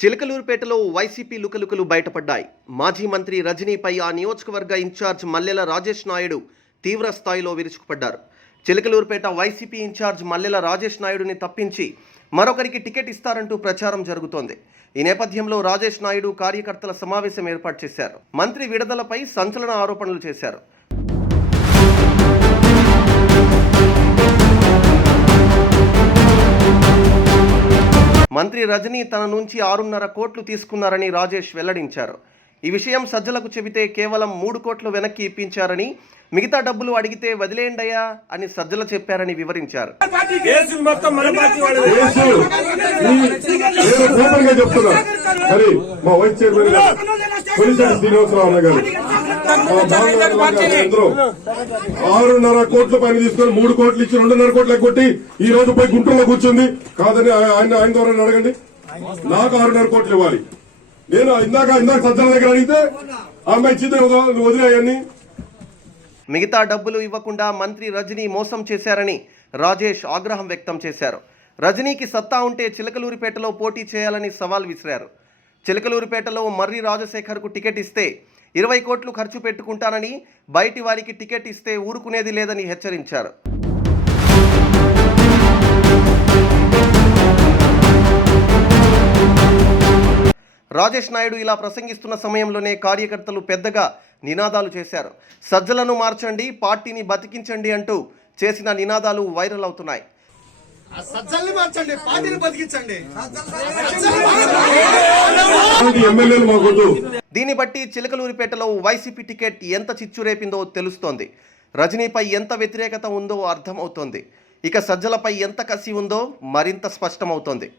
చిలకలూరుపేటలో YCP లుకలుకలు బయటపడ్డాయి. మాజీ మంత్రి రజనీపై ఆ నియోజకవర్గ ఇన్ఛార్జ్ మల్లెల రాజేష్ నాయుడు తీవ్ర స్థాయిలో విరుచుకుపడ్డారు. చిలకలూరుపేట వైసీపీ ఇన్ఛార్జ్ మల్లెల రాజేష్ నాయుడుని తప్పించి మరొకరికి టికెట్ ఇస్తారంటూ ప్రచారం జరుగుతోంది. ఈ నేపథ్యంలో రాజేష్ నాయుడు కార్యకర్తల సమావేశం ఏర్పాటు చేశారు. మంత్రి విడుదలపై సంచలన ఆరోపణలు చేశారు. మంత్రి రజనీ తన నుంచి 6.5 కోట్లు తీసుకున్నారని రాజేష్ వెల్లడించారు. ఈ విషయం సజ్జలకు చెబితే కేవలం 3 కోట్లు వెనక్కి ఇప్పించారని, మిగతా డబ్బులు అడిగితే వదిలేయండయ్యా అని సజ్జల చెప్పారని వివరించారు. కోట్ల పైన తీసుకొని 3 కోట్లు ఇచ్చి 2.5 కోట్లు కొట్టి ఈ రోజు పోయి గుంటూరులో కూర్చుంది కాదని ఆయన ద్వారా అడగండి. నాకు 6.5 కోట్లు ఇవ్వాలి. నేను ఇందాక సజ్జల దగ్గర అడిగితే అమ్మాయి ఇచ్చింది వదిలేయని. మిగతా డబ్బులు ఇవ్వకుండా మంత్రి రజనీ మోసం చేశారని రాజేష్ ఆగ్రహం వ్యక్తం చేశారు. రజనీకి సత్తా ఉంటే చిలకలూరిపేటలో పోటీ చేయాలని సవాల్ విసిరారు. చిలకలూరిపేటలో మర్రి రాజశేఖర్కు టికెట్ ఇస్తే 20 కోట్లు ఖర్చు పెట్టుకుంటానని, బయటి వారికి టికెట్ ఇస్తే ఊరుకునేది లేదని హెచ్చరించారు. రాజేష్ నాయుడు ఇలా ప్రసంగిస్తున్న సమయంలోనే కార్యకర్తలు పెద్దగా నినాదాలు చేశారు. సజ్జలను మార్చండి, పార్టీని బతికించండి అంటూ చేసిన నినాదాలు వైరల్ అవుతున్నాయి. దీన్ని బట్టి చిలకలూరిపేటలో వైసీపీ టికెట్ ఎంత చిచ్చు రేపిందో తెలుస్తోంది. రజనీపై ఎంత వ్యతిరేకత ఉందో అర్థమవుతోంది. ఇక సజ్జలపై ఎంత కసి ఉందో మరింత స్పష్టమవుతోంది.